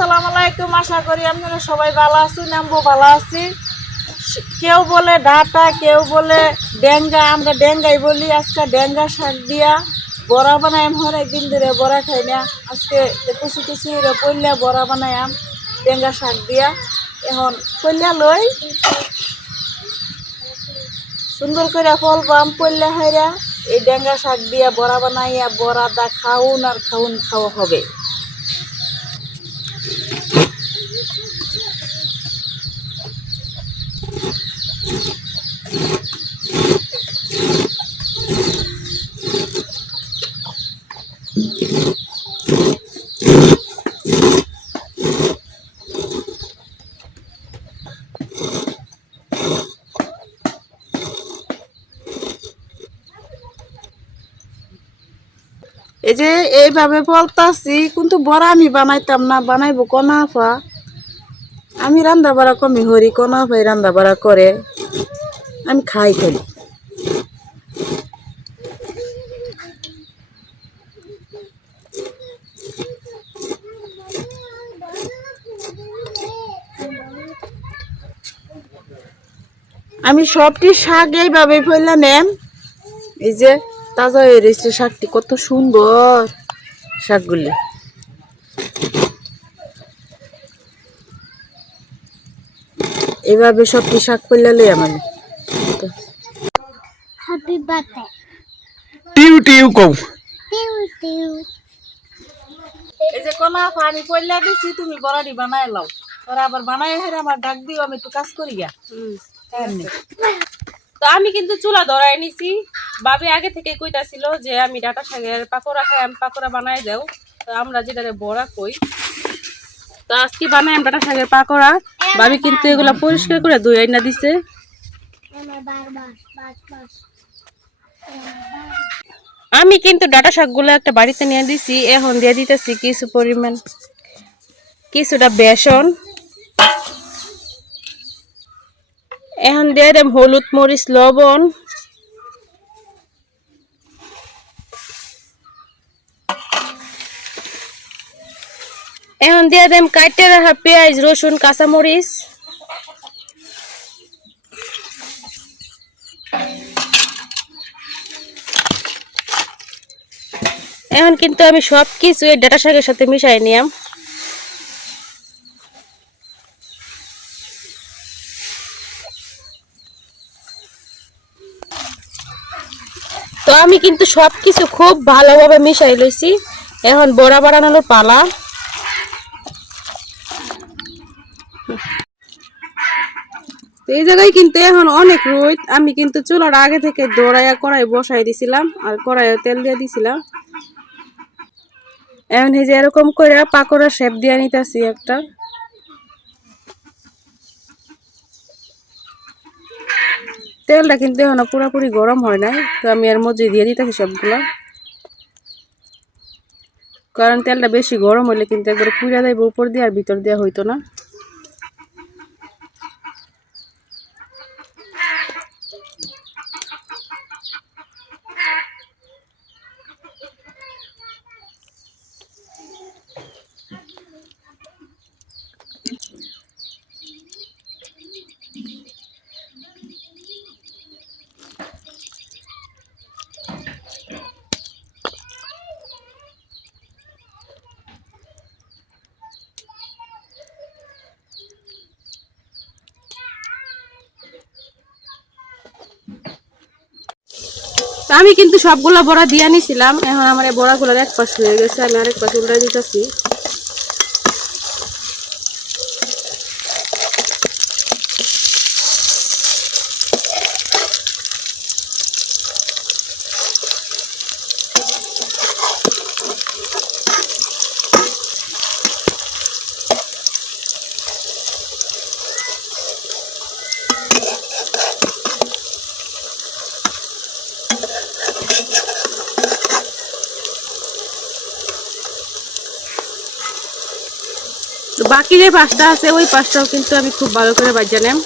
আসসালামু আলাইকুম। আশা করি আপনারা সবাই ভালো আছেন, আমিও ভালো আছি। কেউ বলে ডাঁটা, কেউ বলে ডেঙ্গা, আমরা ডেঙ্গাই বলি। আজকে ডেঙ্গা শাক দিয়া বড়া বানাইম। অনেকদিন ধরে বড়া খাই না, আজকে কুচি কুচি পইলা বড়া বানাইম ডেঙ্গা শাক দিয়া। এখন পইলা লই সুন্দর করে ফলবাম, পইলা হাইরা এই ডেঙ্গা শাক দিয়া বড়া বানাইয়া বড়াটা খাউন আর খাউন খাওয়া হবে। এই যে এইভাবে বলতাছি, কিন্তু বড়া আমি বানাইতাম না, বানাইবো কনাফা। আমি রান্না বাড়া কমই হরি, কনাফাই রান্না বাড়া করে, আমি খাই খালি। আমি সবটি শাক এইভাবে ফেললে নেম। এই যে তাজা হয়ে রয়েছে শাকটি, কত সুন্দর শাকগুলি। এইভাবে সবটি শাক ফেললে আমার হ্যাপি বার্থডে টিউ টিউ কও। টিউ টিউ। এই যে কনা পানি পয়লা দিছি, তুমি বড়াটি বানাই লাও। তোরা আবার বানাই হেরে আমার ডাক দিও, আমি একটু কাজ করি গা। তো আমি কিন্তু চুলা ধরাই নিছি। বাবি আগে থেকে কইতাছিল যে আমি ডাটা শাকের পাকোড়া খাই, আমি পাকোড়া বানাই দেও। তো আমরা যেটারে বড়া কই, তো আজকে বানাই আমি ডাটা শাকের পাকোড়া। বাবি কিন্তু এগুলা পরিষ্কার করে ধুয়ে না দিছে। আমি কিন্তু ডাটা শাকগুলো একটা বাড়িতে নিয়ে দিছি। এখন দিয়ে দিতেছি কিছু পরিমাণ, কিছুটা বেসন। এখন দিয়ে দেব হলুদ, মরিচ, লবণ। এখন দিয়ে দেব কাটে রাখা পেঁয়াজ, রসুন, কাঁচামরিচ। এখন কিন্তু আমি সবকিছু এই ডাটা শাকের সাথে মিশাই নিলাম। তো আমি কিন্তু সবকিছু খুব ভালোভাবে মিশাই লইছি। এখন বড়া বানানোর পালা। এই জায়গায় কিন্তু এখন অনেক রোদ। আমি কিন্তু চুলার আগে থেকে দৌড়াইয়া কড়াই বসাই দিছিলাম, আর কড়াইয়ে তেল দিয়ে দিছিলাম। এখন এই যে এরকম করে পাকোড়া শেপ দিয়ে নিতেছি একটা। তেলটা কিন্তু এখনো পুরোপুরি গরম হয় নাই, তো আমি এর মধ্যে দিয়ে দিতেছি সবগুলো। কারণ তেলটা বেশি গরম হলে কিন্তু একবার পুড়ে যাইব উপর দিয়ে, আর ভিতর দিয়ে হইতো না। আমি কিন্তু সবগুলা বড়া দিয়ে নিছিলাম। এখন আমার এই বড়াগুলোর এক পাশ হয়ে গেছে, আমি আরেক পাশ উল্টাই দিতেছি। বাকি যে পাঁচটা আছে ওই পাঁচটাও কিন্তু আমি খুব ভালো করে ভাজা নেম।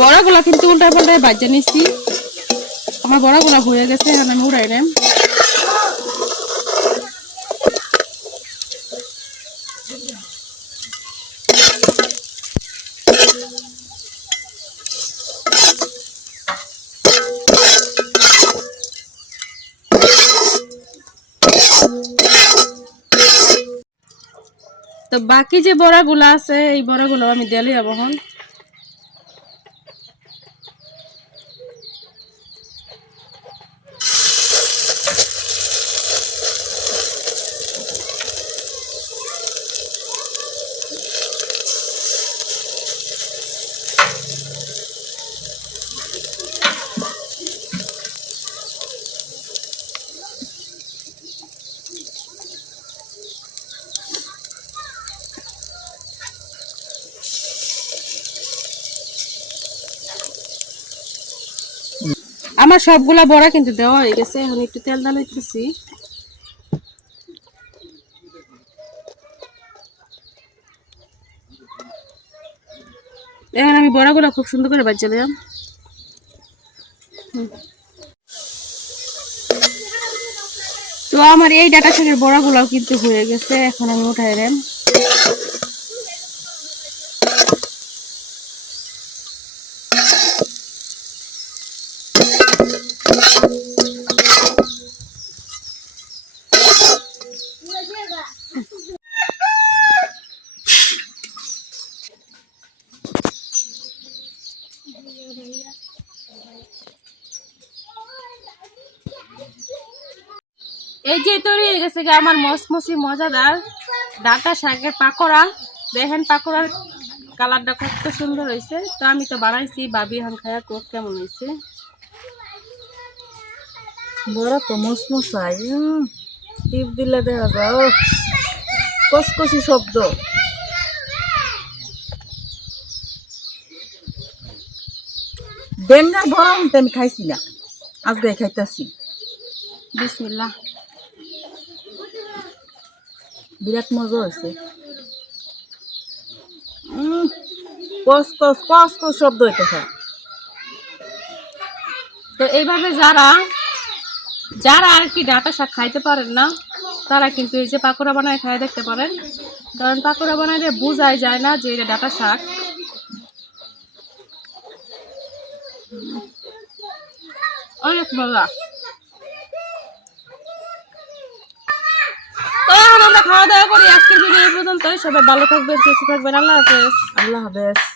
বড়াগুলা কিন্তু উল্টায় পাল্টায় ভাজা নিচ্ছি। আমার বড়াগুলা হয়ে গেছে, এখন আমি উড়াই নেম। তো বাকি যে বড়াগুলো আছে এই বড়াগুলো আমি দিলে যাবো এখন। আমার সবগুলা বড়া কিন্তু দেওয়া হয়ে গেছে, এখন একটু তেল ডাল দিতেছি। এখন আমি বড়াগুলা খুব সুন্দর করে বাজিয়ে দিলাম। তো আমার এই ডাটা শাকের বড়াগুলাও কিন্তু হয়ে গেছে, এখন আমি উঠাই দেন। এই যে তৈরি হয়ে গেছে আমার মসমসি মজাদার ডাটা শাকের পাকোড়া। দেখেন পাকোড়ার কালারটা কত সুন্দর হয়েছে। তো আমি তো বানাইছি, ভাবি এখন খায়া কোক কেমন হয়েছে। বড়া তো মসমসাই, টিপ দিলে দেখা যায় ও কসকসি শব্দ। ডেঙ্গা বড়া আমি খাইছি না, আজকে খাইতেছি। বিসমিল্লাহ। বিরাট মজা হয়েছে। কস কস কস কস শব্দ হইতেছে। তো এইভাবে যারা যারা আর কি ডাটা শাক খাইতে পারেন না তারা কিন্তু এই যে পাকোড়া বানায় খাই দেখতে পারেন, কারণ পাকোড়া বানাইলে বোঝাই যায় না যে এটা ডাটা শাক। অনেক মজা। তো এখন আমরা খাওয়া দাওয়া করি। আজকের ভিডিও এই পর্যন্ত। সবাই ভালো থাকবেন, সুস্থ থাকবেন। আল্লাহ হাফেজ। আল্লাহ হাফেজ।